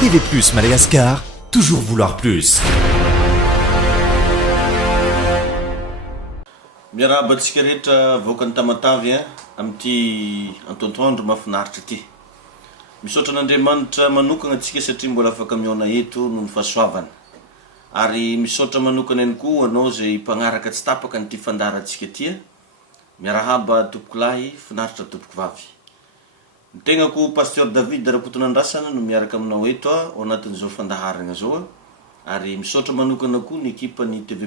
TV+ Madagascar, toujours vouloir plus. Miarahaba antsika rehetra voakany Tamatavy amin'ity antoantoandro mahafinaritra ity. Misaotra an'Andriamanitra manokana antsika satria mbola afaka miona eto noho ny fahasoavana. Ary misaotra manokana ihany koa anao zay mpagnaraka tsy tapaka n'ity fandaharantsika ity. Miarahaba tompoko lahy, finaritra tompoko vavy. Ny tegnako Pasteur David Rakotonandrasana no miaraka aminao eto ao anatin'izao fandaharana zao. Ary misaotra manokana koa ny ekipan'ny TV+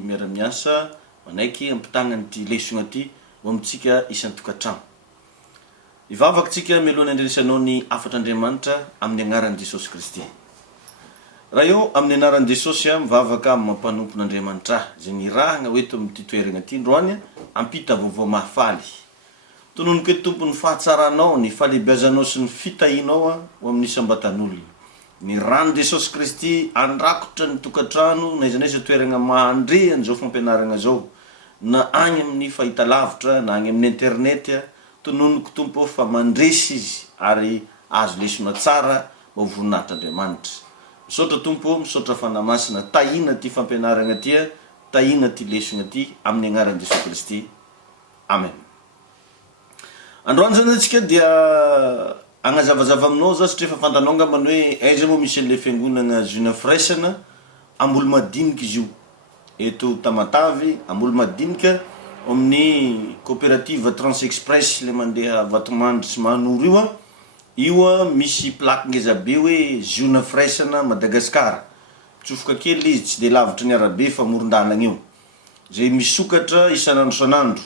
miara-miasa manaiky ampitagna n'ity lesona ity ho amintsika isan-tokantrano. Ivavakantsika mialohan'ny andresanao ny afatr'Andriamanitra amin'ny agnaran'i Jesosy Kristy. Raha eo amin'ny anaran'i Jesosy mivavaka amin'ny mampanompon'Andriamanitra zay nirahagna eto amin'ity toerana ity androany ampita vaovao mahafaly. Tononoke tompo ny fahatsaranao, ny falebiazanao sy ny fitahinao ho amin'ny sambatan'olona. Ny rano Jesosy Kristy andrakotra ny tokantrano na izanaiza toerana mahandre an'izao fampianarana zao, na agny amin'ny fahitalavitra na agny amin'ny internet, tononoko tompo fa mandresy izy ary azo lesona tsara mba ho voninahitr'Andriamanitra. Misaotra tompo, misaotra fanamasina, tahina ty fampianarana ty, tahina ty lesona ty amin'ny agnaran'i Jesosy Kristy. Amen. Androany zany antsika dia agnazavazava aminao za satria efa fantanao ngambany hoe aiza moa misy an'ilay fiangonana Jeune Fraisina Ambolo-Madinika izy io. Eto Tamatavy, Ambolo-Madinika amin'ny coopérative Trans-Express le mandeha Vatomandry sy Mahanoro io misy plaque ngezabe hoe Jeune Fraisina Madagascar. Tsofoka kely izy tsy de lavitra ny arabe fa moron-dalagna io. Zay misokatra isan'andro san'andro.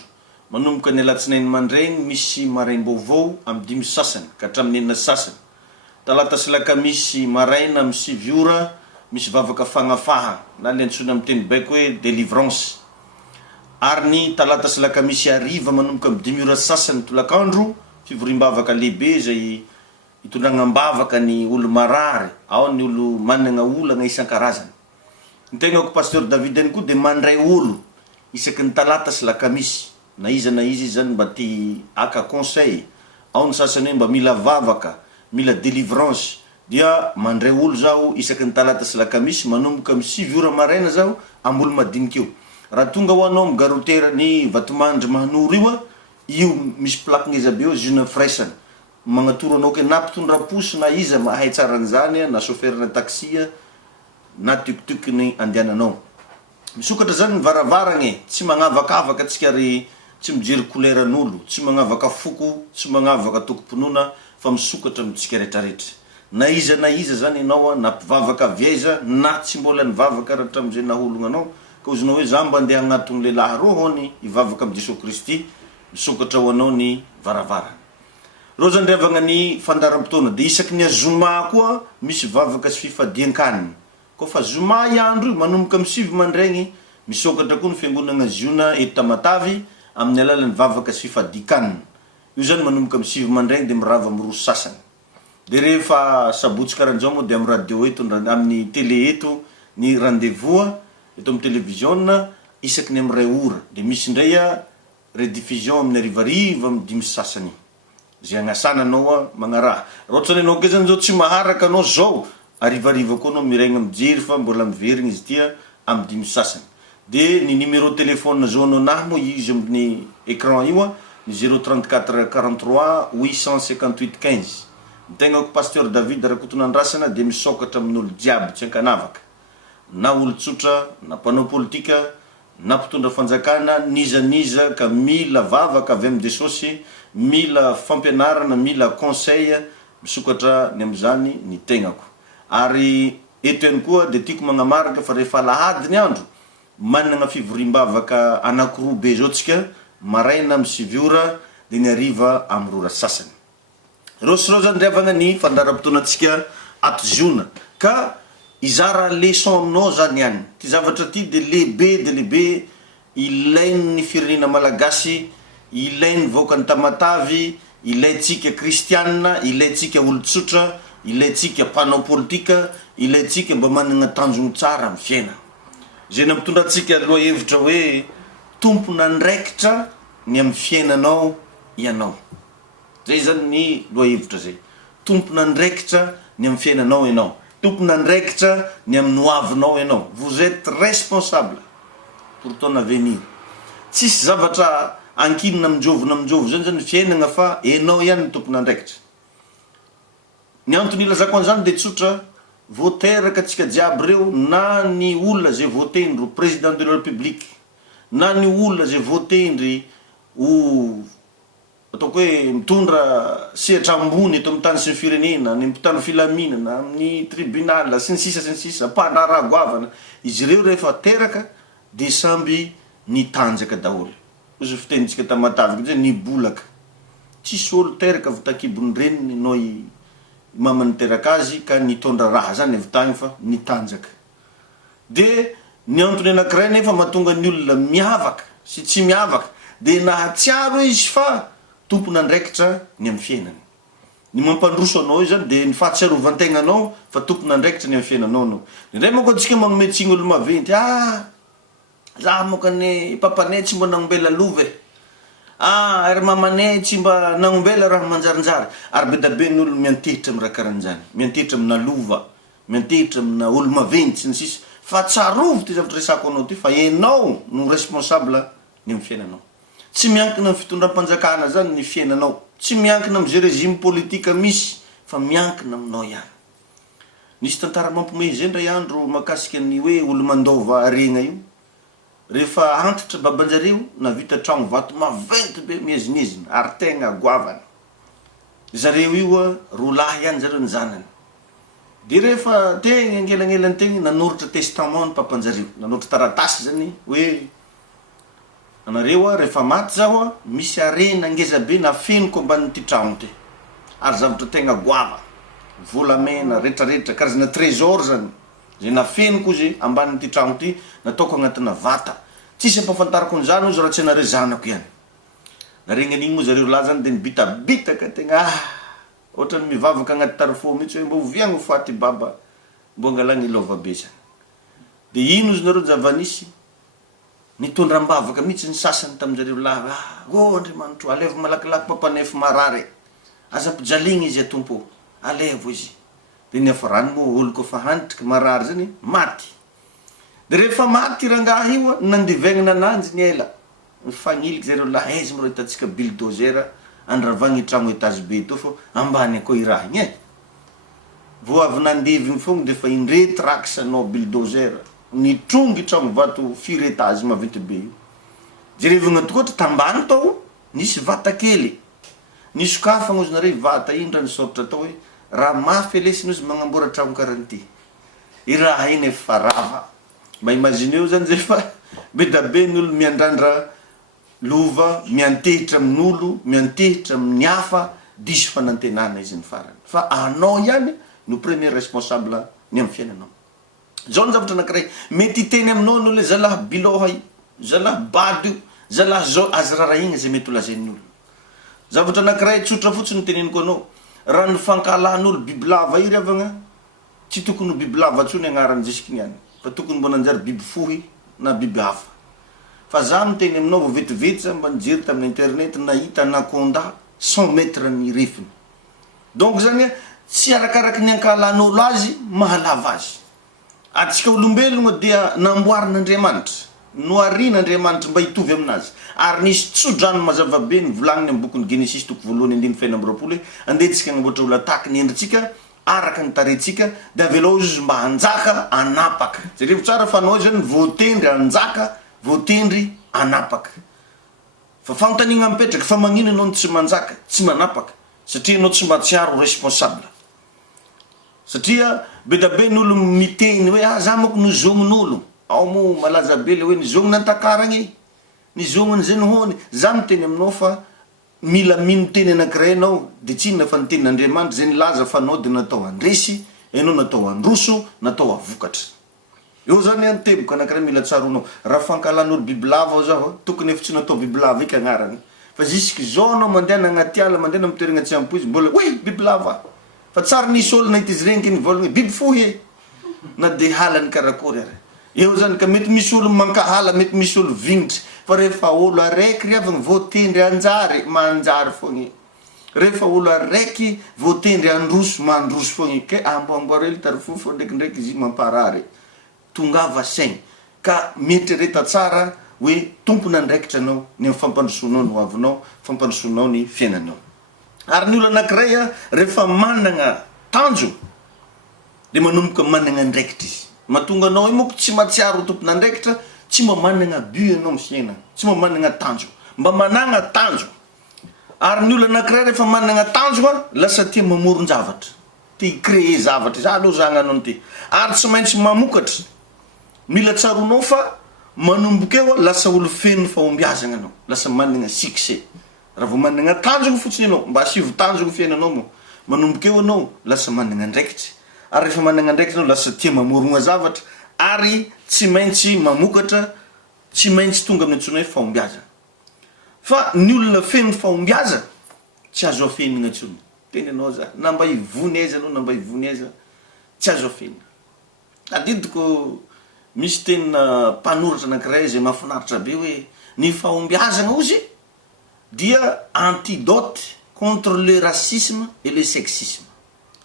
Manomboka ny alatsinainy mandregny misy maraim-baovao amin'ny 5 sasany ka hatramin'ny 9 sasany. Talata sy lakamisy maraina amin'ny 7 ora misy vavaka fagnafaha na le antsoina amin'ny teny baiko hoe délivrance. Ary ny talata sy lakamisy hariva manomboka amin'ny 10 ora sasany tolakandro fivoriam-bavaka lehibe zay itondragnam-bavaka ny olo marary, ao ny olo manana olana isan-karazany. Ny tegnako Pasteur David ihany koa dia mandray olo isaky ny talata sy lakamisy. Na izy zany mba ty aka conseil, ao ny sasany hoe mba mila vavaka, mila délivrance, dia mandray olo zao isaky ny talata sy lakamisy manomboka amin'ny 7 ora maraina zao Ambolo-Madinika io. Raha tonga ho anao amin'ny garoteran'ny Vatomandry Mahanoro io misy plaque ngezabe eo Jeune Fraisina. Magnatoro anao ke na mpitondra posy na iza mahay tsara an'izany na chauffeur na taxi na tuk-tuk ny andehananao. Misokatra zany ny varavaragna, tsy magnavakavaka atsika ry tsy mijery couleuran'olo, tsy magnavaka foko, tsy magnavaka tokom-ponona fa misokatra amintsika rehetrarehetra. Na iza zany ianao na mpivavaka viaiza na tsy mbola nivavaka raha hatramin'izay nahologna anao ka ozinao hoe za mba andeha agnatin'ny lehilahy rohony hivavaka amin'ny Jesosy Kristy, misokatra ho anao ny varavarana. Reo zany riavagna ny fandaharam-potoana dia isaky ny zoma koa misy vavaka sy fifadian-kanina. Koa fa zoma iandro manomboka amin'ny 7 mandregny misokatra koa ny fiangonana Jeune eto Tamatavy amin'ny alalan'ny vavaka sy fifadian-kanina. Io zany manomboka amin'ny 7 mandregny dia mirava amin'ny 2 sasany. Dia rehefa sabotsy karan'izao moa dia amin'ny radio eto, amin'ny télé eto ny rendez-vous eto amin'ny télévision isaky ny amin'ny 2 ora. Dia misy indray rediffusion amin'ny arivariva amin'ny 5 sasany. Zay agnasana anao magnaraha. Raha ohatra anao ke zany zao tsy maharaka anao zao, arivariva koa anao miregna mijery fa mbola miverigna izy tia amin'ny 5 sasany. Dia ny numéro téléphone zao anao nahy moa izy amin'ny écran io ny 034 43 858 15. Ny tegnako Pasteur David Rakotonandrasana dia misokatra amin'olo jiaby tsy ankanavaka. Na olo tsotra, na mpanao politika, na mpitondra fanjakana, niza ka mila vavaka avy amin'ny Jesosy, mila fampianarana, mila conseil, misokatra ny amin'izany ny tegnako. Ary eto ihany koa dia tiako magnamarika fa rehefa alahady ny andro manana fivoriam-bavaka anankiroa be zao tsika, maraina amin'ny 7 ora dia ny hariva amin'ny 2 ora sasany. Reo zany riavagna ny fandaharam-potoanantsika ato Jeune ka izara leçon aminao zany ihany. Ty zavatra ty dia lehibe ilain'ny firenena malagasy, ilain'ny vahoakan'ny Tamatavy, ilaintsika kristianina, ilaintsika olo-tsotra, ilaintsika mpanao politika, ilaintsika mba manana tanjona tsara amin'ny fiaina. Zay nampitondra antsika aloha hevitra hoe tompona andraikitra ny amin'ny fiainanao ianao. Zay zany ny lohahevitra zay. Tompona andraikitra ny amin'ny fiainanao ianao. Tompon'andraikitra ny amin'ny hoavinao ianao. Vous êtes responsable pour ton avenir. Tsisy zavatra ankinina amin'jovona zany fiainana fa ianao ihany ny tompon'andraikitra. Ny antony ilazako an'izany dia tsotra, voateraka antsika jiaby reo, na ny olona zay voatendry président de la république, na ny olona zay voatendry ho ataoko hoe mitondra sehatra ambony eto amin'ny tany sy ny firenena, ny mpitandro filaminana, amin'ny tribunal sy ny sisa, mpandrara goavana, izy ireo rehefa teraka dia samby nitanjaka daholo. Ozy fitenitsika tamatavika zay nibolaka. Tsisy olo teraka avy takibony reniny no mama niteraka azy ka nitondra raha zany avy tagny fa nitanjaka. De ny antony anankiray nefa mahatonga ny olona miavaka sy tsy miavaka dia nahatsiaro izy fa tompon'andraikitra ny amin'ny fiainany. Ny mampandroso anao io zany dia ny fahatsiarovan-tegnanao fa tompon'andraikitra ny amin'ny fiainanao anao. Indray manko antsika magnometsiny olo maventy, zaho moka ny papanay tsy mba nagombela lova e. Ary mamanay tsy mba nagombela raha manjarinjary. Ary be da be ny olo miantehitra amin'ny raha karahan'izany, miantehitra amina lova, miantehitra amina olo maventy sy ny sisa. Fa tsarovo ty zavatra resako anao ty fa ianao no responsable ny amin'ny fiainanao. Tsy miankina amin'ny fitondram-panjakana zany ny fiainanao, tsy miankina amin'izay régime politika misy, fa miankina aminao ihany. Nisy tantara mampiomehy zay ndray andro makasika ny hoe olo mandova regna io. Rehefa antitra babanjareo navita tragno vato maventy be mihezinezina ary tegna goavana. Zareo io roa lahy ihany zareo ny zanany. Dia rehefa tegna angelangelany tegna nanoritra testament ny papanjareo, nanoritra taratasy zany hoe anareo rehefa maty zaho misy arena ngeza be nafeniko ambanin'ity tragno ty. Ary zavatra tegna goava, volamena retraretra karazana trésor zany. Zay nafeniko izy ambanin'ity tragno ty nataoko agnatina vata. Tsisy ampafantariko an'izany ozy raha tsy anareo zanako ihany. Naregnan'igny moa zareo lahy zany dia nibitabitaka tegna ohatrany mivavaka agnaty tarifô mihitsy hoe mbo oviagna ho faty baba, mbo angalagna ilova be zany. Dia ino izy nareo zavanisy nitondram-bavaka mihitsy ny sasany tamin'izareo lahy. Andriamanitro, alevo malakilaky papanay fa marary, aza mpijaligna izy atompo, alevo izy. Dia niafarany moa olo koa fa hantriky marary zany maty. Dia rehefa maty rangahy io nandivagnana ananjy ny ela, mifagniliky zareo lahy, aiza maro hitantsika bulldozer andravagny tragno etage be to fa ambany akoa i raha igny e. Vo avy nandeviny fogna dia fa indrety raksanao bulldozer nitrongy tragno vato 4 étage maventy be io. Jerevagna tokoatra tambany tao nisy vata kely, nisokafagna ozy nareo vata indra nisoratra tao hoe raha mafy lesiny ozy magnambora tragno karan'ity. I raha iny efa rava. Mba imagineo zany zay fa be da be ny olo miandrandra lova, miantehitra amin'olo, miantehitra amin'ny hafa, diso fanantenana izy ny farany. Fa anao ihany no premier responsable ny amin'ny fiainanao. Zao ny zavatra anankiray mety hiteny aminao ny olo hoe zalahy bilohay, zalahy bady io, zalahy zao azy rarahigna zay mety holazain'ny olo. Zavatra anankiray tsotra fotsiny teneniko anao, raha ny fankalan'olo bibilava io ravagna, tsy tokony ho bibilava tsony agnarany jisiky niany, fa tokony mbo nanjary biby fohy na biby hafa. Fa za miteny aminao vo vetivety mba nijery tamin'ny internet nahita anaconda 100 metre ny rifiny. Donc zany tsy arakaraky ny ankalan'olo azy mahalava azy. Atsika olombelogno dia namboarin'Andriamanitra, noarian'Andriamanitra mba hitovy aminazy. Ary nisy tsodrano mazava be ny volagniny amin'ny bokin'ny Genesis toko 1:2 andetsika agnamboatra olo ataky ny endritsika araka ny tarentsika, dia avelao izy mba hanjaka anapaka. Jereo tsara fa anao zany voatendry hanjaka, voatendry anapaka. Fa fanontaniana mipetraka fa magnino anao tsy manjaka, tsy manapaka? Satria anao tsy mahatsiaro responsable. Satria be da be n'olo miteny hoe za moko nizognin'olo. Ao mo malaza be le hoe nizogny antakaragny, nizogny zay nihony. Za miteny aminao fa mila mino teny anankiray anao, dia tsy inona fa ny tenin'Andriamanitra zay nilaza fa anao dia natao andresy, ianao natao androso, natao avokatra. Eo zany anteboko anankiray mila tsaronao. Raha fankalan'olo bibilava zaho, tokony efa tsy natao bibilava ika agnarany. Fa jusque zao anao mandehana agnaty ala, mandehana amin'ny toerana tsy ampoizy, mbola hoe bibilava. Fa tsara nisy olo nahita izy regny nivolagna biby fohy e, na dia halany karakory ary. Eo zany ka mety misy olo mankahala, mety misy olo vignitry, fa rehefa olo araiky ry avy voatendry anjary, manjary fogna. rehefa olo araiky voatendry androso mandroso fogna ke amboamboarely tarifofo ndraikindraiky izy mamparary tongava saigny ka mietrereta tsara hoe tompona andraikitra anao ny fampandrosonao no avinao fampandrosonao ny fiainanao ary ny olo anankiray a rehefa managna tanjo de manomboka managna andraikitra izy mahatonga anao io moko tsy mahatsiaro tompona andraikitra tsy mba managna bu anao ny fiainana tsy mba managna tanjo mba managna tanjo ary ny olo anankiray rehefa managna tanjo a lasa tia mamoron-javatra tia créer zavatra za aloha za agnano an'ity ary tsy maintsy mamokatra mila tsaronao fa manomboka eo lasa olo feno fahombiazana anao lasa managna succès raha vao managna tanjona fotsiny anao mba asivy tanjona fiainanao mo manomboka eo anao lasa managna andraikitra ary rehefa managna andraikitra anao lasa tia mamorogna zavatra ary tsy maintsy mamokatra tsy maintsy tonga amin'ny antsona hoe fahombiazana fa ny olona feno fahombiaza tsy azo afenina antsony teny anao za na mba ivony aiza anao na mba ivony aiza tsy azo afenina adidiko misy tenina mpanoratra anankiray zay mahafinaritra be hoe ny fahombiazana ozy dia antidote contre le racisme et le sexisme.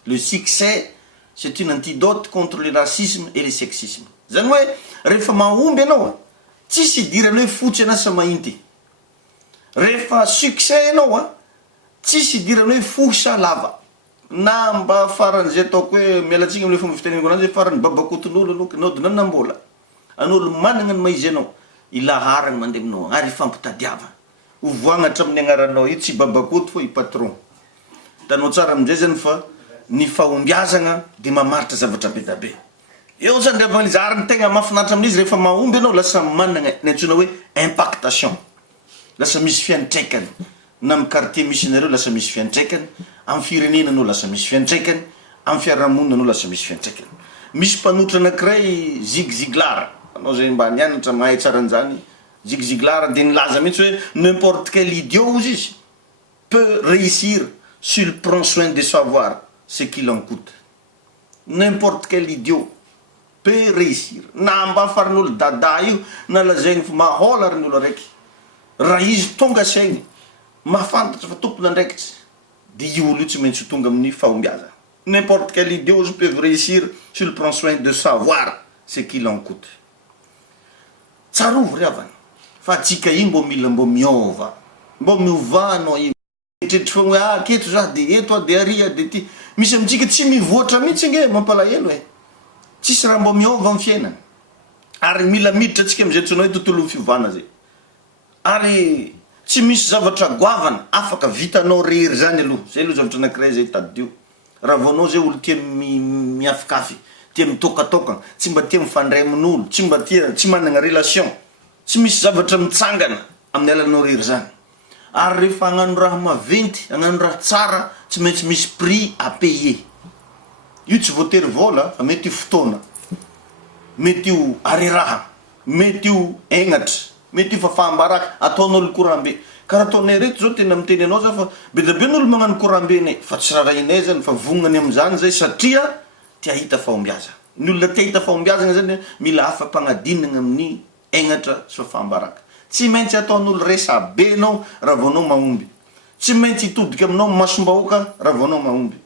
Le succès c'est une antidote contre le racisme et le sexisme. Zany hoe rehefa mahomby anao tsisy idirany hoe fotsy anasa mainty. Rehefa succès anao tsisy idirany hoe fosa lava. Na mba faran'izay ataoko hoe mialatsika am'le fomba fiteneniko anazy hoe farany babakoton'olo anao anao de nanambola. An'olo managna ny maizy anao ilaharagna mandeha aminao ary fampitadiava. Ovoagna hatramin'ny agnaranao io tsy babakoto fa i patron. Tanao tsara amin'izay zany fa ny fahombiazana de mamaritra zavatra be da be. Eo zany rehefa izary ny tegna mahafinaritra amin'izy rehefa mahomby anao lasa managna ny antsoina hoe impactation. Lasa misy fiantraikany. Na amin'ny quartier misy anareo lasa misy fiantraikany, amin'ny firenena anao lasa misy fiantraikany, amin'ny fiarahamonina anao lasa misy fiantraikany. Misy mpanotra anankiray Zig Ziglar, anao zay mba nianatra mahay tsara an'izany. Zig Ziglar de nilaza mihitsy hoe n'importe quel idiot ozy izy peut réussir s'il prend soin de savoir ce qu'il en coûte. N'importe quel idiot peut réussir. Na mba faran'olo dada io na lazaigny fa mahola ary ny olo araiky. Raha izy tonga saigny mahafantatra fa tompona andraikitra de io olo io tsy maintsy tonga amin'ny fahombiazana. N'importe quel idiot peut réussir s'il prend soin de savoir ce qu'il en coûte. Tsarovo ry avana. Fa atsika io mbo mila mbo miova. Mbo miovanao io. Tretry fogna hoe aketo za de eto de aria de ty. Misy amintsika tsy mivoatra mihitsy nge mampalahelo e. Tsisy raha mbo miova amin'ny fiainana. Ary mila miditra atsika am'izay antsoina hoe tontolo fiovana zay. Ary tsy misy zavatra goavana afaka vitanao rehery zany aloha. Zay aloha zavatra anankiray zay tadio. Raha vao anao zay olo tia miafakafy, tia mitokatokana, tsy mba tia mifandray amin'olo, tsy mba tia tsy managna relation, tsy misy zavatra mitsangana amin'ny alanao rehery zany. Ary rehefa hagnano raha maventy, hagnano raha tsara, tsy maintsy misy prix à payer. Io tsy voatery vola, fa mety io fotoana, mety io areraha, mety io egnatra, mety io fafahambaraka ataon'olo courant-be. Karaha ataonay reto zao tena miteny anao za fa be da be n'olo magnano courant-be nay fa tsy rarahinay zany fa vognany amin'izany zay satria tia hita fahombiazana. Ny olona tia hita fahombiazana zany mila afa-pagnadinana amin'ny egnatra sy fafahambaraka. Tsy maintsy ataon'olo resa be anao raha vao anao mahomby. Tsy maintsy hitodika aminao masom-bahoaka raha vao anao mahomby.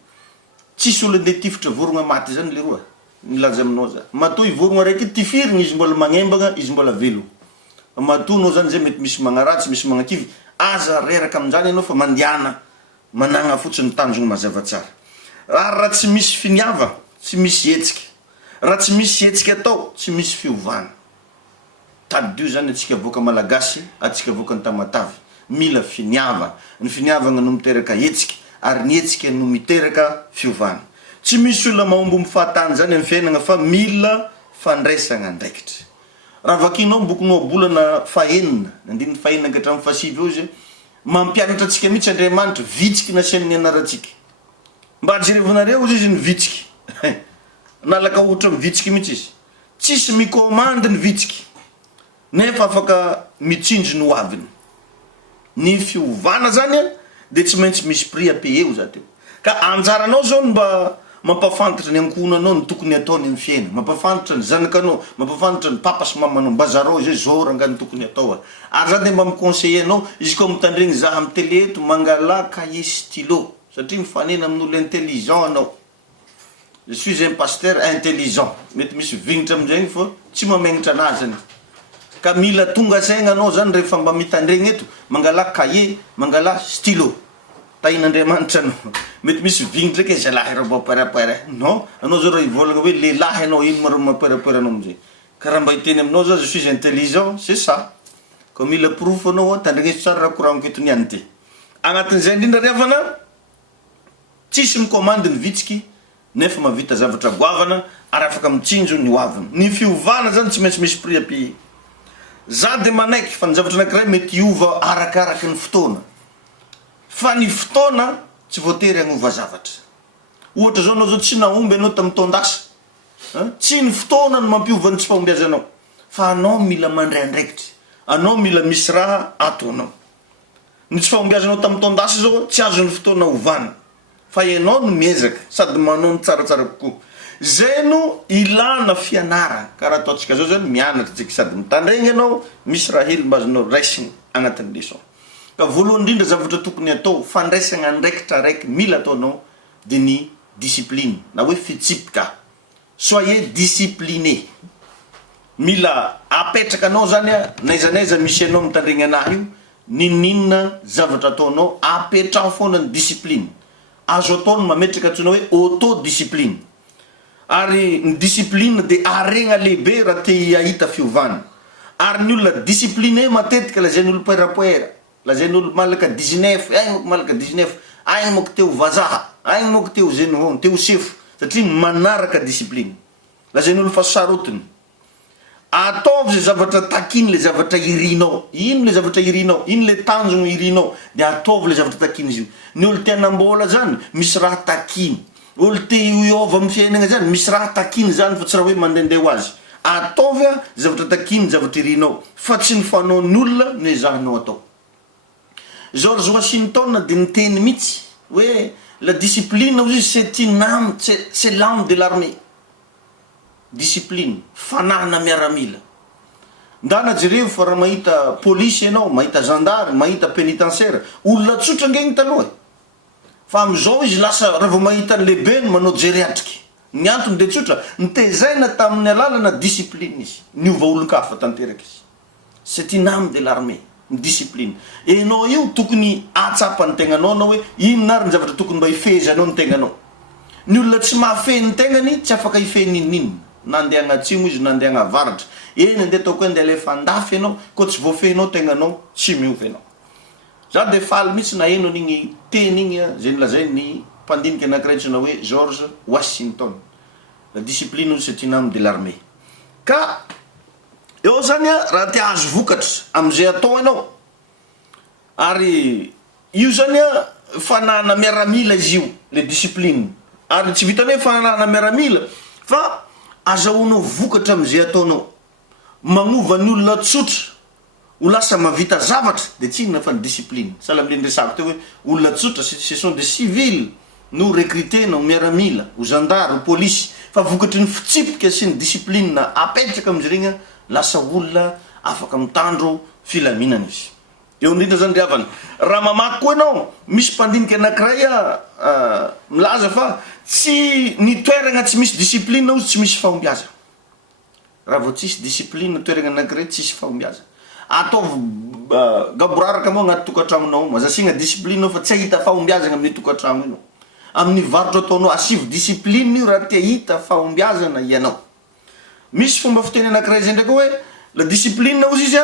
Tsisy olo andeha tifitra vorogna maty zany leroa. Milaza aminao za. Matoa vorogna raiky tifirigny izy mbola magnembagna, izy mbola velo. Matoa anao zany zay mety misy magnaratsy, misy magnakivy. Aza reraka amin'izany ianao fa mandiana managna fotsiny tanjona mazava tsara. Raha tsy misy finiava, tsy misy hetsika. Raha tsy misy hetsika atao, tsy misy fiovana. Tadio zany atsika voaka malagasy, atsika voaka Tamatavy. Mila finiava. Ny finiavana no miteraka hetsika, ary ny hetsika no miteraka fiovana. Tsy misy olona mahomby mifahatany zany amin'ny fiainana fa mila fandraisana andraikitra. Raha vakinao bokinao bolana fahenina, nandiny fahenina ka hatramin'ny fahasivy eo zay, mampianatra atsika mihitsy Andriamanitra vitsiky nasiany ny anaratsika. Mba jerevanareo izy ny vitsiky. Nalaka ohatra vitsiky mihitsy izy. Tsisy mikomandy ny vitsiky. Nefa afaka mitsinjo ny hoaviny. Ny fiovana zany de tsy maintsy misy prix à payer zany. Ka anjaranao zao mba mampafantatra ny ankohonanao ny tokony ataony amin'ny fiaina, mampafantatra ny zanakanao, mampafantatra ny papa sy mamanao, mba zareo zay zao rangany tokony atao. Ary za de mba miconseiller anao izy koa mitandregny za amin'ny télé eto mangala cahier stylo satria mifanena amin'olo intelligent anao. Je suis un pasteur intelligent, mety misy vignitra amin'izay fa tsy mamegnitra anazy zany. Ka mila tonga saigna anao zany rehefa mba mitandregny eto mangala cahier, mangala stylo. Tain'Andriamanitra anao. Mety misy vignitra ke zalahy raha mamparapaira. Non, anao zao raha ivolagna hoe lehilahy anao ino maro mamparapaira anao amin'izay. Ka raha mba hiteny aminao zao je suis intelligent, c'est ça. Ka mila proof anao tandregneso tsara raha koragniko eto niany ty. Agnatin'izay indrindra revana tsisy mikomandy ny vitsiky nefa mavita zavatra goavana ary afaka mitsinjo ny hoaviny. Ny fiovana zany tsy maintsy misy prix à payer. Za de manaiky fa ny zavatra anankiray mety hiova arakaraky ny fotoana. Fa ny fotoana tsy voatery hagnova zavatra. Ohatra zao anao zao tsy nahomby anao tamin'ny taondasa. Tsy ny fotoana no mampiova ny tsy fahombiazanao. Fa anao mila mandray andraikitra. Anao mila misy raha ataonao. Ny tsy fahombiazanao tamin'ny taondasa zao tsy azo ny fotoana hovana. Fa ianao no miezaka sady manao ny tsaratsara kokoa. Zay no ilana fianarana. Karaha ataontsika zao zany mianatra tsika sady mitandregny anao misy raha hely mba azonao raisiny agnatin'ny leçon. Ka voalohany indrindra zavatra tokony atao fandraisana andraikitra raiky mila ataonao de ny discipline na hoe fitsipika. Soyez discipliné. Mila apetraka anao zany naiza naiza misy anao mitandregny anahy io ninina zavatra ataonao apetraho foana ny discipline. Azo ataony mametraka antsoina hoe autodiscipline. Ary ny discipline de aregna lehibe raha te ahita fiovana. Ary ny olona discipliné matetika lazain'olo poerapoera. Lazain'olo malaka 19, aigny malaka 19, aigny moko teo vazaha, aigny moko teo zenohon, teo sefo, satria manaraka discipline. Lazain'olo fa sarotiny. Ataovy zay zavatra takiny le zavatra irinao. Ino le zavatra irinao? Ino le tanjona irinao? De ataovy le zavatra takiny izy io. Ny olo te hanambola zany misy raha takiny. Olo te hiova amin'ny fiainana zany misy raha takiny zany fa tsy raha hoe mandehandeha ho azy. Ataovy zavatra takiny, zavatra irinao. Fa tsy ny fanaon'olona no ezahinao atao. George Washington de niteny mihitsy hoe la discipline ozy c'est une âme, c'est l'âme de l'armée. Discipline, fanana miaramila. Ndana jereo fa raha mahita polisy ianao, mahita gendarme, mahita pénitentiaire, olona tsotra ngegny taloha. Fa amizao izy lasa raha vao mahita ny lebeny manao jeriatriky. Ny antony de tsotra, nitezaina tamin'ny alalana discipline izy. Niova olon-kafa tanteraky izy. C'est une âme de l'armée. Discipline. Enao io tokony atsapa ny tegnanao na hoe inona ary ny zavatra tokony mba hifezanao ny tegnanao. Ny olona tsy mahafehy ny tegnany tsy afaka hifehy ninninona. Nandeha agnatsimo izy nandeha agnavaratra. Eny andeha ataoko andeha alefa andafy ianao koa tsy voafehinao tegnanao tsy miova ianao. Za de faly mihitsy na eno n'igny teny igny zay nilazay ny mpandinika anankiray antsoina hoe George Washington. La discipline c'est une âme de l'armée. Ka eo zany raha te azo vokatra am'izay atao ianao. Ary io zany fanana miaramila izy io, le discipline. Ary tsy vitany hoe fanana miaramila fa azahoanao vokatra am'izay ataonao. Magnova ny olona tsotra ho lasa mavita zavatra de tsy inona fa ny discipline. Sahala amin'ilay resako teo hoe olona tsotra ce sont des civils no recruter-na ho miaramila, ho zandary, ho polisy. Fa vokatry ny fitsipika sy ny discipline apetraka am'izay lasa olona afaka mitandro filaminana izy. Eo indrindra zany riavana. Raha mamaky koa ianao, misy mpandinika anankiray milaza fa tsy ny toerana tsy misy discipline ozy tsy misy fahombiaza. Raha vao tsisy discipline toerana anankiray tsisy fahombiaza. Ataovy gaboraraka moa agnaty tokantragnonao, mazasigna discipline fa tsy ahita fahombiazana amin'ny tokantragno ianao. Amin'ny varotra ataonao asivy discipline io raha te hita fahombiazana ianao. Misy fomba fiteny anankiray zay ndraiky hoe la discipline ozy izy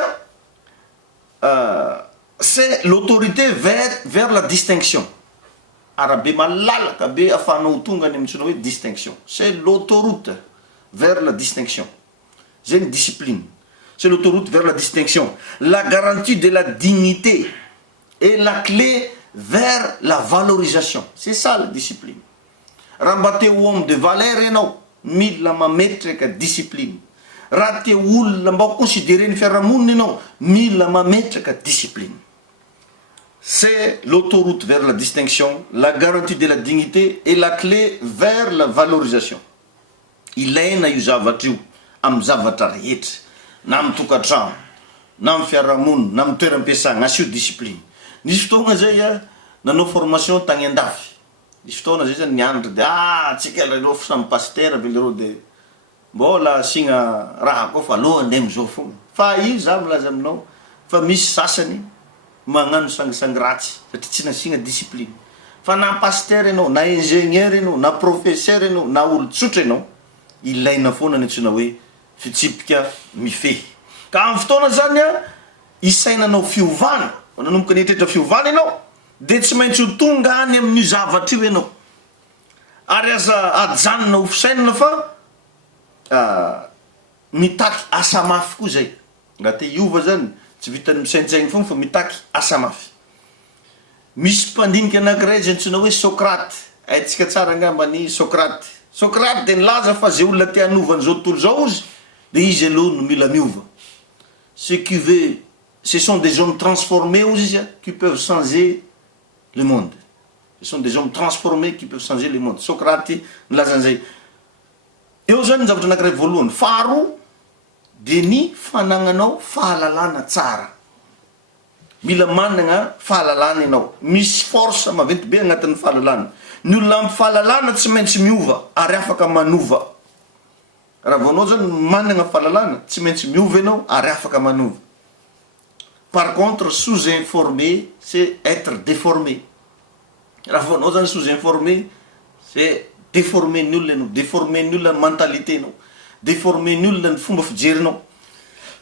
c'est l'autorité vers la distinction. Arabe malalaka be afahanao tonga any amintsona hoe distinction. C'est l'autoroute vers la distinction. C'est une discipline. C'est l'autoroute vers la distinction. La garantie de la dignité et la clé vers la valorisation. C'est ça la discipline. Raha mba te homme de valeur ianao, mila mametraka discipline. Raha te olona mba considérer ny fiarahamonina ianao, mila mametraka discipline. c'est l'autoroute vers la distinction, la garantie de la dignité et la clé vers la valorisation. Ilaina io zavatra io amin'ny zavatra rehetra, na amin'ny tokantrano, na amin'ny fiarahamonina, na amin'ny toeram-piasana, asio discipline. Nisy fotoana zay nanao formation tagny andafy. Nisy fotoana zay zany nianatra de tsika lereo samy pasteur be lereo de mbola asigna raha koa fa aloha andeha amizao fogna. Fa io za milaza aminao fa misy sasany magnano sangisangy ratsy satria tsy nasigna discipline. Fa na pasteur ianao, na ingénieur ianao, na professeur ianao, na olo-tsotra ianao, ilaina foana ny antsoina hoe fitsipika mifehy. Ka amin'ny fotoana zany isainanao fiovana, nanomboka nieritreritra fiovana ianao, de tsy maintsy ho tonga any amin'io zavatra io ianao. Ary aza ajanona ho fisainana fa mitaky asa mafy koa zay. Nga te hiova zany, tsy vitany misaintsaigny fogna fa mitaky asa mafy. Misy mpandinika anankiray zay antsoina hoe Socrate. Haitsika tsara angamba ny Socrate. Socrate de nilaza fa zay olona te hanova an'izao tontolo zao izy, de izy aloha no mila miova. Ce sont des hommes transformés qui peuvent changer le monde. Ce sont des hommes transformés qui peuvent changer le monde. Socrate nilaza an'izay. Eo zany zavatra anankiray voalohany. Faharoa de ny fanagnanao fahalalana tsara. Mila managna fahalalana ianao. Misy force maventy be agnatin'ny fahalalana. Ny olona amin'ny fahalalana tsy maintsy miova ary afaka manova. Raha vaonao zany managna fahalalana, tsy maintsy miova ianao ary afaka manova. Par contre, sous-informé, c'est être déformé. Raha vaonao zany sous-informé, c'est déformer ny olona ianao, déformer ny olona ny mentalité ianao, déformer ny olona ny fomba fijerinao,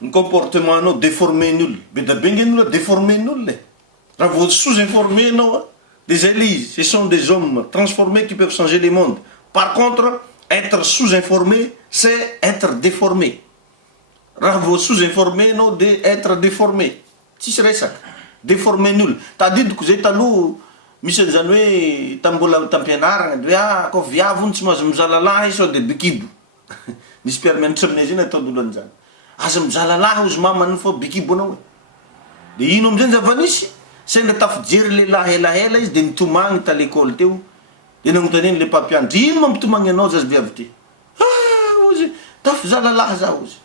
ny comportement anao, déformer ny olona. Be da bengy ny olona déformer ny olona. Raha vao sous-informé ianao, des élites, ce sont des hommes transformés qui peuvent changer le monde. Par contre, être sous-informé, c'est être déformé. Raha vao sous-informé ianao de être déformé. Tsisy resaka. Déformé ny olona. Tadidiko zay taloha misy an'izany hoe tambola tampianarana de hoe koa viavy tsy mahazo mijalalahy sao de bikibo. Misy mpiara-mianatra aminay zay nataon'olo an'izany. Aza mijalalahy ozy mamany fa bikibo anao hoe. De ino am'izay zava-nisy? Sendra tafijery lehilahy elaela izy de nitomagny ta l'école teo. De nagnontaniany le mpampianatra, ino ma mitomagny anao zazy viavy ty? Ozy, tafizalalahy zaho ozy.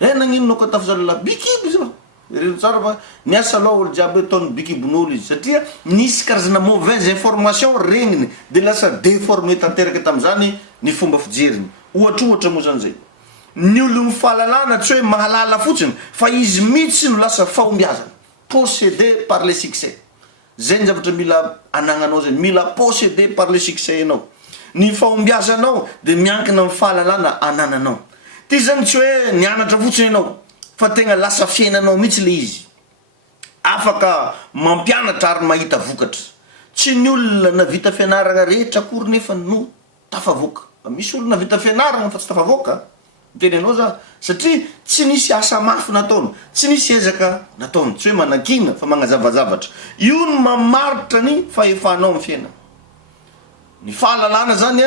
Nagnino ka tafizalalahy? Bikibo zao. Reno tsara fa niasa aloha olo jiaby ataony bikibon'olo izy satria nisy karazana mauvaise information regniny de lasa déformé tanteraka tam'izany ny fomba fijeriny. Ohatra moa zany zay. Ny olo mifahalalana tsy hoe mahalala fotsiny fa izy mihitsy no lasa fahombiazana. Possédé par le succès. Zay ny zavatra mila anagnanao zay, mila possédé par le succès ianao. Ny fahombiazanao de miankina amin'ny fahalalana anananao. Ty zany tsy hoe nianatra fotsiny ianao, fa tegna lasa fiainanao mihitsy le izy. Afaka mampianatra ary mahita vokatra. Tsy ny olona navita fianarana rehetra akory nefa no tafavoaka. Misy olona navita fianarana fa tsy tafavoaka. Tenenao za satria tsy nisy asa mafy nataony, tsy nisy ezaka nataony, tsy hoe manakina fa magnazavazavatra. Io no mamaritra ny fahefanao amin'ny fiainana. Ny fahalalana zany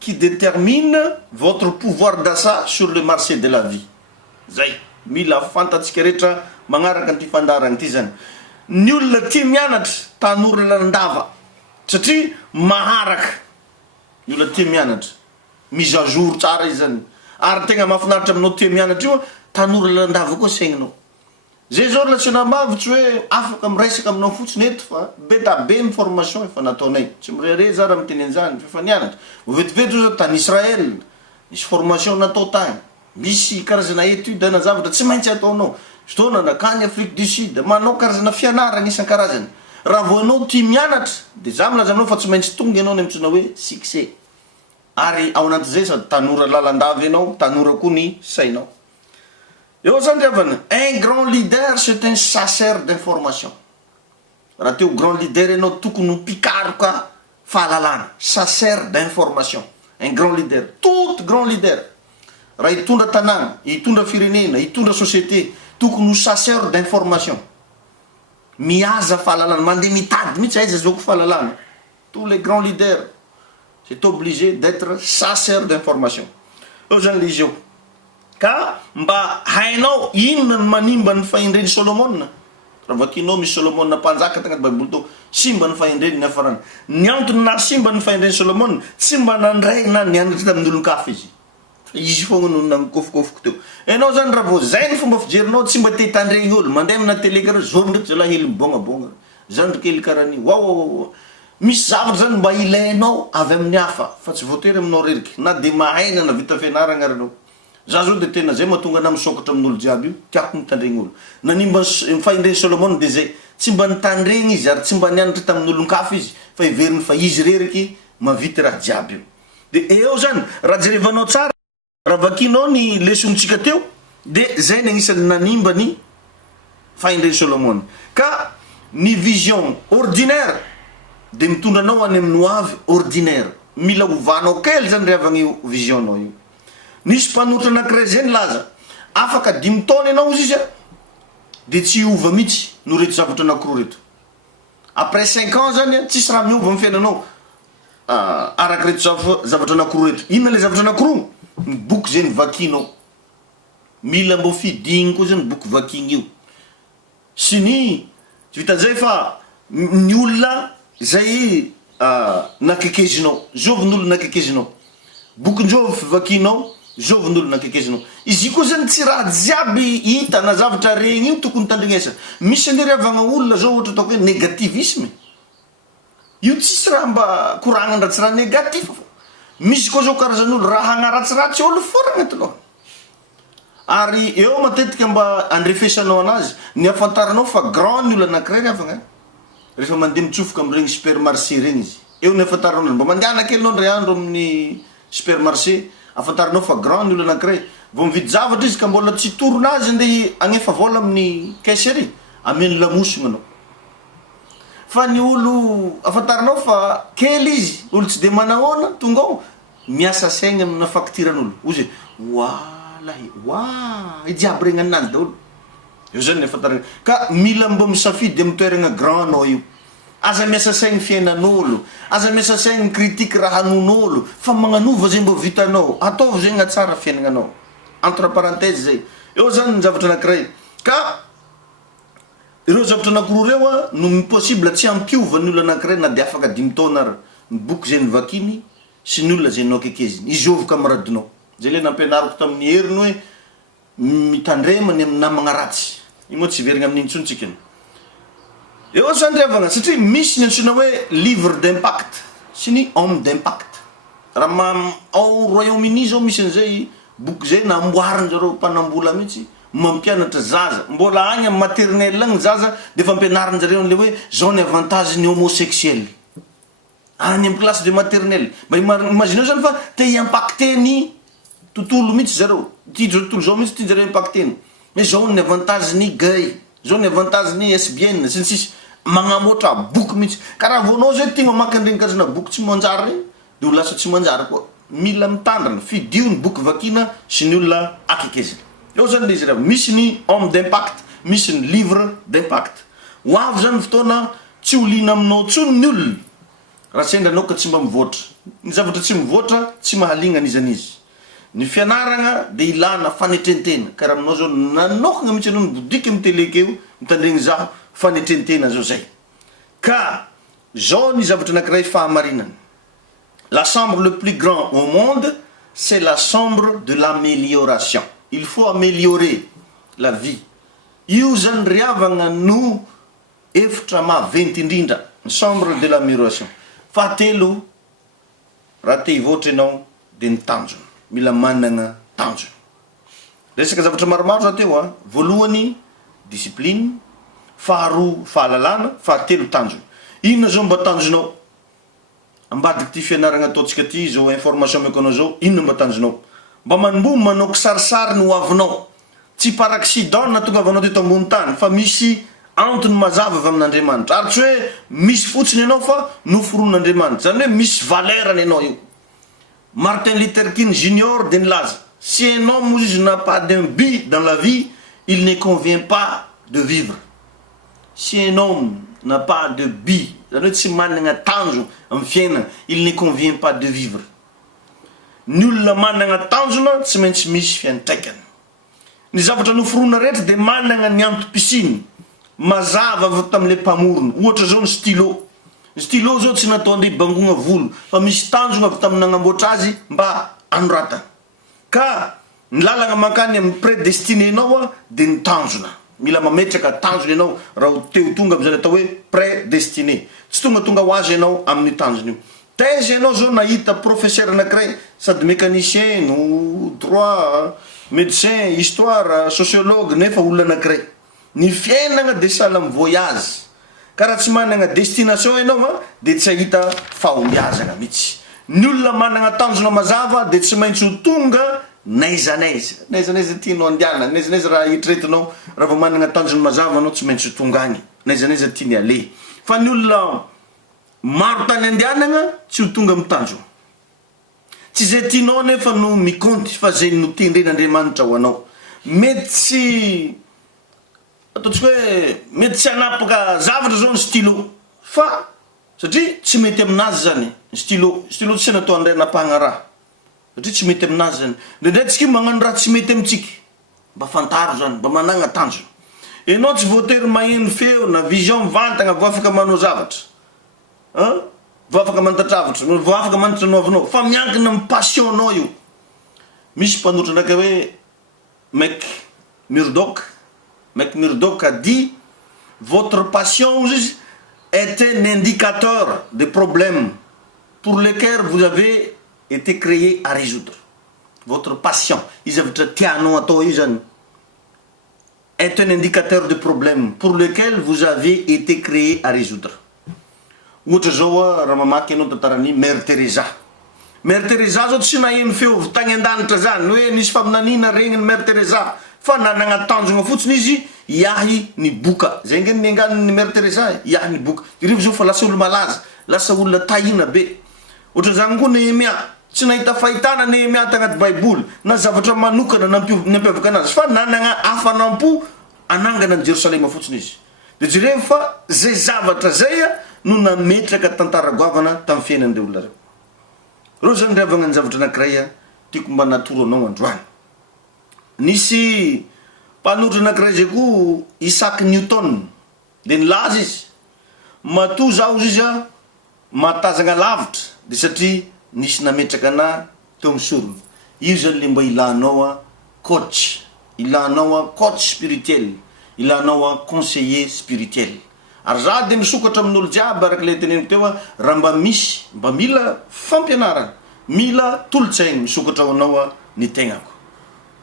qui détermine votre pouvoir d'achat sur le marché de la vie. Zay, mila fantatsika rehetra magnaraka ny fandarana ity zany. Ny olona tia mianatra tanora lalandava satria maharaka. Ny olona tia mianatra, mise à jour tsara izy zany. Ary tegna mahafinaritra aminao tia mianatra io, tanora lalandava koa saigninao. Zay zao la tsy namavitsy hoe afaka miresaka aminao fotsiny eto fa be da be ny formation efa nataonay. Tsy mirere za raha miteny an'izany fa nianatra. Vetivety zao tany Israel, misy formation natao tany. Misy karazana étude na zavatra tsy maintsy ataonao. Fotoana nakany Afrique du Sud, manao karazana fianarana isan-karazany. Raha vao anao tia mianatra, de za milaza aminao fa tsy maintsy tonga ianao ny antsoina hoe succès. Ary ao anatin'izay sady tanora lalandava ianao, tanora koa ny sainao. Eo zany avana, un grand leader c'est un chasseur d'information. Raha teo grand leader ianao tokony mpikaroka fahalalana, chasseur d'information. Un grand leader, tout grand leader. Raha hitondra tanàna, hitondra firenena, hitondra société, tokony chasseur d'information. Mihaza fahalalana, mandeha mitady mihitsy aiza zao ko fahalalana. Tous les grands leaders, c'est obligé d'être chasseur d'information. Eo zany le izy eo. Ka mba hainao inona ny manimba ny fahendren'ny Solomon. raha vakinao misy Solomon nampanjaka tagnaty baiboly to simba ny fahendreny ny hafarany ny antony na simba ny fahendreny Solomon tsy mba nandray na nianatra tamin'olon-kafa izy fogna no namikofokofoko teo ianao zany raha vao zay ny fomba fijerinao tsy mba te tandregny olo mandeha amina télé karaha zao ndraiky zalahy hely mibongabonga zandry kely karaha ny wow misy zavatra zany mba ilainao avy amin'ny hafa fa tsy voatery aminao reriky na de mahaina na vita fianarana aranao za zao de tena zay mahatonga ana misokatra amin'olo jiaby io tiako mitandregny olo nanimba fahendreny Solomon de zay tsy mba nitandregny izy ary tsy mba nianatra tamin'olon-kafa izy fa iveriny fa izy reriky mavity raha jiaby io de eo zany raha jerevanao tsara raha vakinao ny lesontsika teo de zay ny agnisan'ny nanimba ny fahendreny Solomon ka ny vision ordinaire de mitondra anao any amin'ny hoavy ordinaire mila ovanao kely zany rehavagny visionnao io nisy mpanotra anankiray zay ny laza afaka 5 taona ianao izy a de tsy ova mihitsy no reto zavatra anankiroa reto après 5 ans zany tsisy raha miova amin'ny fiainanao araky reto zavatra anankiroa reto inona le zavatra anankiroa ny boky zay ny vakinao mila mbo fidigny koa zany boky vakigny io sy ny tsy vitan'izay fa ny olona zay nakekezinao zovin'olo nakekezinao bokin-jovy fivakinao zovin'olo nakekezinao izy io koa zany tsy raha jiaby hita na zavatra regny io tokony tandrignesa misy any rehavagna olona zao ohatra ataoko hoe négativisme io tsisy raha mba koragna raha tsy raha négatif fo misy koa zao karazan'olo raha hagnaratsiratsy olo foragna atinao ary eo matetika mba andrefesanao anazy ny afantaranao fa grand ny olo anankiray rehavagna rehefa mandeha mitsofoka amin'regny supermarché regny izy eo ny afantaranao mba mandehana kelinao ndray andro amin'ny supermarché afantaranao fa grand ny olo anankiray vao mividy zavatra izy ka mbola tsy toronazy nde agnefa vola amin'ny caisserie ameny lamosina anao fa ny olo afantaranao fa kely izy olo tsy de manahoana tonga ao miasa saigny amina faktiran'olo ozy walahy ijiaby regny aminazy daolo eo zany ny afantarana ka mila mbo misafidy amin'ny toeragna grand anao io aza miasa saigny fiainan'olo aza miasa saigny critique raha hanon'olo fa magnanova zay mbo vitanao ataovy zay gnatsara fiaignanao entre parenthèse zay eo zany ny zavatra anankiray ka ireo zavatra anankiroa reo a no possible tsy ampiova ny olo anankiray na de afaka 5 taona ary ny boky zay nivakiny sy ny olona zay nao akekeziny izy ovy kamaradinao zay le nampianariko tamin'ny heriny hoe mitandremany amin'ny namagna ratsy io moa tsy verigna amin'ny intsontsika eo zany revagna satria misy ny antsona hoe livre d'impact sy ny homme d'impact raha ao Royaume-Uni zao misy an'izay boky zay namboariny zareo mpanambola mihitsy mampianatra zaza mbola agny amin'ny maternelle agny zaza de fampianariny zareo an'le hoe zao ny avantage ny homosexuel any amin'ny classe de maternelle mba imagineo zany fa te impacter ny tontolo mihitsy zareo ty tontolo zao mihitsy ty zareo impacteny mais zao ny avantage ny gay zao ny avantage ny lesbienne sy ny sisy magnamoatra boky mihitsy ka raha vonao zay tia mamaky an'iregny karazana boky tsy manjary regny de ho lasa tsy manjary koa mila mitandrana fidio ny boky vakina sy ny olona akekezina eo zany le izy raha misy ny homme d'impact misy ny livre d'impact ho avy zany fotoana tsy olina aminao tsony ny olona raha sendranao ka tsy mba mivoatra ny zavatra tsy mivoatra tsy mahaligna an'izy an'izy ny fianaragna de ilana fanetrentena ka raha aminao zao nanokagna mihitsy anao nibodiky amin'ny telekeo mitandregny zaho fanetrentena zao zay ka zao ny zavatra anankiray fahamarinana la chambre le plus grand au monde c'est la chambre de l'amélioration il faut améliorer la vie io zany riavagna no efitra maventy indrindra chambre de l'amélioration fahatelo raha te hivoatra ianao de ny tanjona mila managna tanjona resaka zavatra maromaro za teo a voalohany discipline faharoa fahalalana fahatelo tanjona inona zao mba tanjonao ambadiky ty fianaragna ataotsika ty zao information mekonao zao inona mba tanjonao mba manombomy manao kisarisary ny hoavinao tsy par accident na tonga avanao teto ambony tany fa misy antony mazava avy amin'Andriamanitra ary tsy hoe misy fotsiny ianao fa noforon'Andriamanitra zany hoe misy valerany ianao io Martin Luther King Junior de nilaza si un homme n'a pas d'un but dans la vie il ne convient pas de vivre si un homme n'a pas de but zany hoe tsy managna tanjo amin'ny fiainana il ne convient pas de vivre ny olona managna tanjona tsy maintsy misy fiantraikany ny zavatra noforona rehetra de managna ny antom-pisiny mazava avy tam'le mpamorona ohatra zao ny stylo zao tsy natao andeha bangogna volo fa misy tanjona avy tamin'ny nagnamboatra azy mba anoratana ka ny lalagna mankany amin'ny prédestinénao a de ny tanjona mila mametraka tanjona ianao raha ho teo tonga am'zany atao hoe prédestiné tsy tonga ho azy ianao amin'ny tanjona io taiza ianao zao nahita professeur anankiray sady mécanicien no droit médecin histoire sociologue nefa olona anankiray ny fiainagna de sahala amin'ny voyage ka raha tsy managna destination ianao a de tsy ahita fahombiazana mihitsy ny olona managna tanjona mazava de tsy maintsy ho tonga naizanaiza tianao andiana naizanaiza raha eritreretinao raha vao managna tanjona mazava anao tsy maintsy ho tonga agny naizanaiza tiany ale fa ny olona maro tany andianagna tsy ho tonga amin'ny tanjona tsy zay tianao nefa no mikonty fa zay no tiandren'Andriamanitra ho anao mety tsy ataontsika hoe mety tsy hanapaka zavatra zao ny stylo fa satria tsy mety aminazy zany ny stylo tsy natao andray anapahagna raha satria tsy mety aminazy zany ndraindray tsika magnano raha tsy mety amitsika mba fantaro zany mba managna tanjona ianao tsy voatery maheno feo na vision mivantagna vo afaka manao zavatra vo afaka mantatravatra vo afaka manitra noavinao fa miankina amin'ny passionao io misy mpanotra andraiky hoe Mac Murdock a dit votre passion est un indicateur de problèmes pour lesquels vous avez été créé à résoudre. Votre passion, est un indicateur de problèmes pour lesquels vous avez été créé à résoudre. Outra zao raha mamaky anao tantarany Mère Teresa. Mère Teresa zao tsy naheno feo tagny an-danitra zany hoe nisy faminanina regny ny Mère Teresa fa nanagna tanjona fotsiny izy iahy ny boka zay ngeny ny angan'ny Mère Teresa iahy ny boka dirivo zao fa lasa olo malaza lasa olona tahina be ohatra zany koa Nehemia tsy nahita fahitana Nehemia tagnaty baiboly na zavatra manokana nampiavaka anazy fa nanagna hafanampo anangana ny Jerosalema fotsiny izy de jereo fa zay zavatra zay no nametraka tantara goavana tamin'ny fiainan'ireo olona reo zany riavagna ny zavatra anankiray tiako mba natoro anao androany nisy mpanotra anankiray zay koa Isaac Newton de nilaza izy matoa zaho izy matazagna lavitra de satria nisy nametraka ana teo amin'ny sorona io zany le mba ilanao coach spirituel ilanao conseiller spirituel ary za de misokatra amin'olo jiaby araka le teneniko teo raha mba misy mba mila fampianarana mila tolotsaigny misokatra ho anao ny tegnako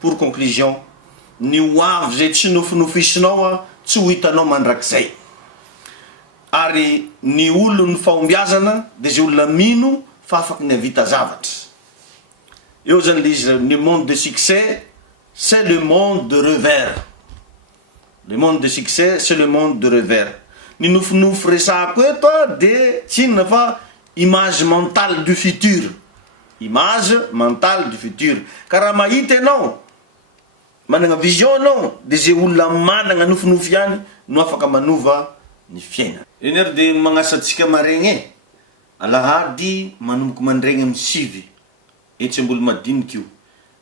pour conclusion ny hoavy zay tsy nofinofisinao tsy ho hitanao mandrakizay ary ny olo ny fahombiazana de zay olona mino fa afaky ny avita zavatra eo zany le izy le monde de succès c'est le monde de revers le monde de succès c'est le monde de revers ny nofinofy resako eto de tsy inona fa image mentale du futur ka raha mahita ianao managna vision anao de zay olona managna nofinofy ihany no afaka manova ny fiaina eny ary de magnasa atsika maregny alahady manomboky mandregny amin'ny sivy etsy ambolo madiniky io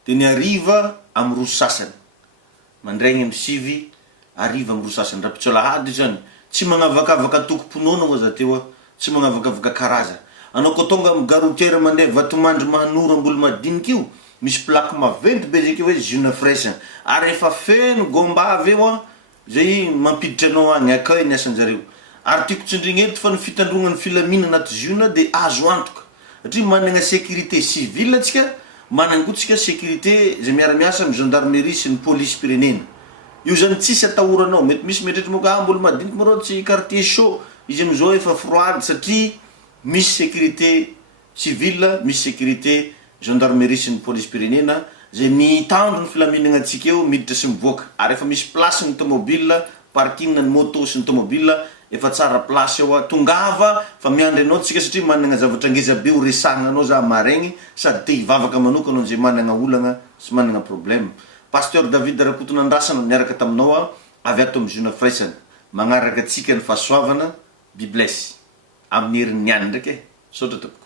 de ny ariva amin'ny roso sasany mandregny amin'ny sivy ariva amin'ny roso sasany raha pitso alahady zany tsy magnavakavaka tokom-ponoana moa za teo tsy magnavakavaka karaza anao ko tonga amin'ny garotiera mandeha vatomandry mahanora ambolo madiniky io misy plaque maventy be zay ke hoe June Fraisse ary efa feno gombavy eo zay mampiditra anao agny accueil ny asanjareo ary tiako tsindrigny eto fa ny fitandrognan'ny filamina anaty June de azo antoka satria managna sécurité civile atsika managna koa tsika sécurité zay miara-miasa amin'ny gendarmerie sy ny police pirenena io zany tsisy atahoranao mety misy metretry moka ambolo madiniky marô tsy quartier chaud izy amizao efa froide satria misy sécurité civile misy sécurité gendarmerie sy ny police pirenena zay mitandro ny filaminagna atsika eo miditra sy mivoaka ary efa misy place ny tomobile parking ny moto sy ny tomobile efa tsara place eo tongava fa miandry anao tsika satria managna zavatra ngeza be ho resahana anao za maregny sady te hivavaka manokana anao zay managna olagna sy managna problème pasteur David Rakotonandrasana miaraka taminao avy ato amin'ny June Fraisse magnaraka atsika ny fahasoavana biblesse amin'ny herin'ny ihany ndraiky sotra tompoko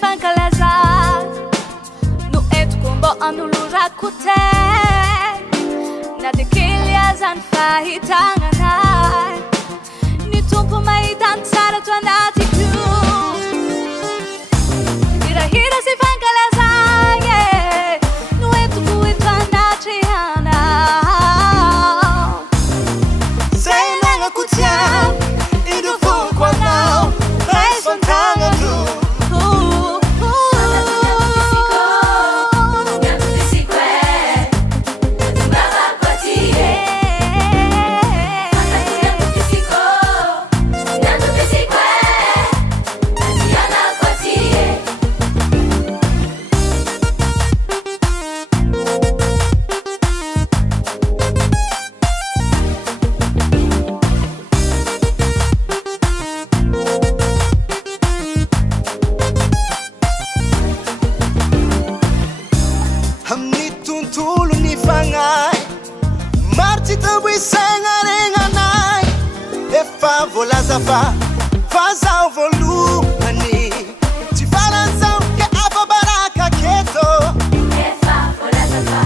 fankalazà no entiko mbô an'olorako tay na de kely azany fahitananay ny tompo mahitany tsara to anatiko hirahira sy fankalazagny no entiko eto anatrihanao zay nagnako tiao indofoko anao raisoantagnandro volazafa fazao volumani tifaranzao ke ababaraka keto efa volazafa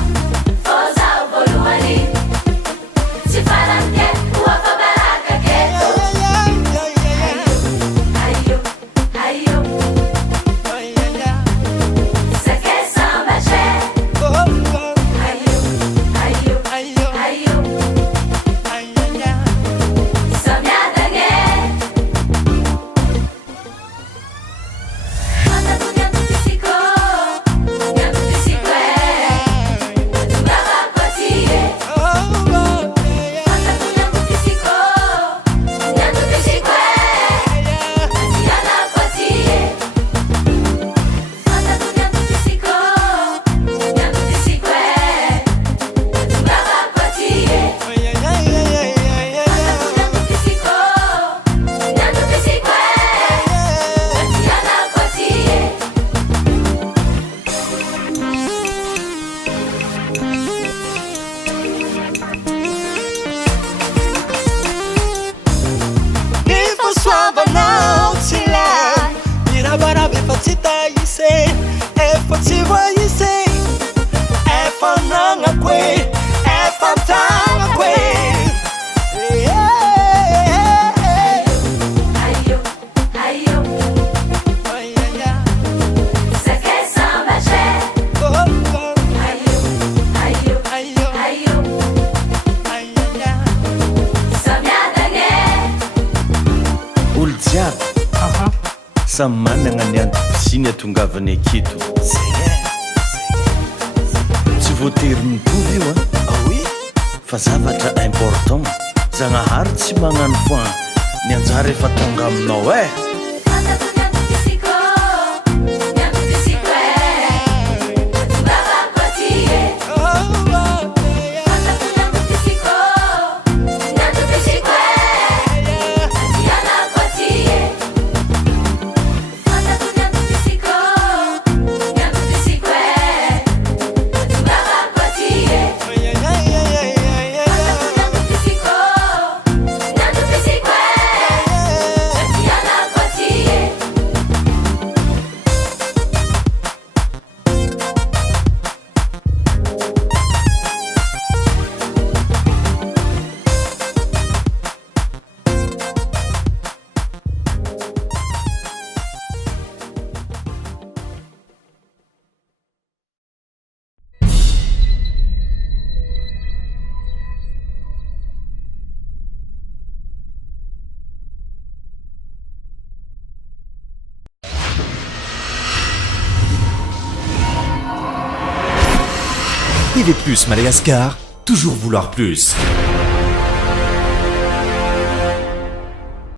fazao volumani tifaranke ababaraka keto ayo ayo ayo sake sambache ayo ayo ayo ayo samy managna ny antopisiny atongavany aketo tsy voatery mitovy io fa zavatra important zagnahary tsy magnano foa ny anjara efa tonga aminao TV+ Madagascar, toujours vouloir plus.